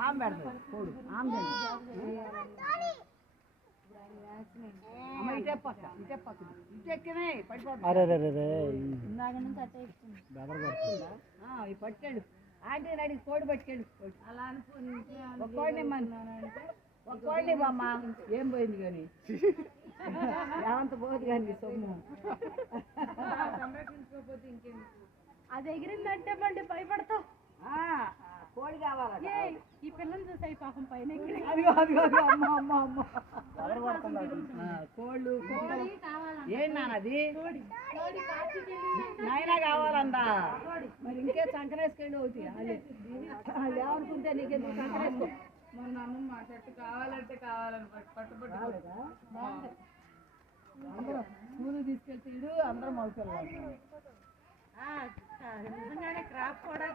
ఆమె పెడతాడు కోడు ఆమె ఇటే పక్క ఇటెక్కినే పడిపోతుంది. ఇవి పట్టుకెళ్ళు ఆంటీ రెడీ కోడి పట్టుకెళ్ళు. అలా అనుకుని ఒక కోడిని ఒక కోడిని బామ్మ ఏం పోయింది కానీ ఏమంత పోదు కానీ సొమ్ము సంరక్షించుకోకపోతే ఇంకేంటి. అది ఎగిరిందంటే మళ్ళీ భయపడతావు. కోడి కావాలి ఈ పిల్లలు చూసాయి పాపం పైన కోళ్ళు ఏం నాన్నది నాయన కావాలందా మరి ఇంకే సంకరేసుకెళ్ళి అవుతాయి వాళ్ళు ఏమనుకుంటే నీకెందుకు సంకరేసుకో. మొన్న అమ్మమ్మ చెట్టు కావాలంటే కావాలని పట్టుబడి అందరం స్కూల్ తీసుకెళ్తాడు అందరం మౌసలు నిజంగానే క్రాప్ కూడా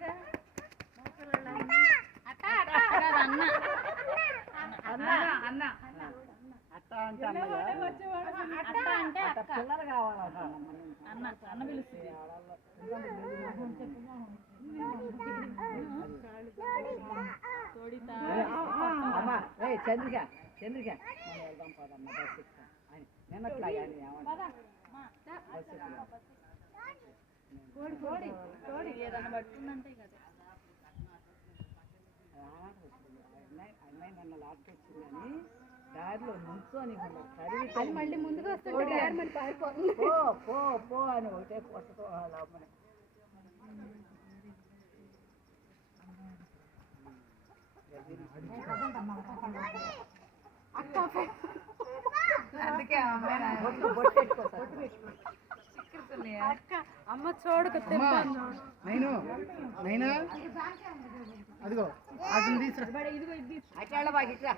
పిల్లలు కావాలట అన్న అన్న పిలుస్తుంది. చంద్రిక చంద్రిక వెళ్దాం పదమ్మా బస్ నిన్నట్లా కోడి కోడి కోడి ఏదన్నా పట్టుకుందంటే కదా అమ్మాయి నన్ను లాక్కొచ్చిందని దారిలో నుంచోని అది మళ్ళీ ముందుకు వస్తుంటే పో పో పో అని ఒకటే కొట్టతో అమ్మని అందుకే అమ్మ చూడక నేను నైనా అదిగో అట్లా బాగా ఇట్లా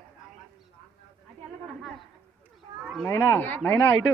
నైనా నైనా ఇటు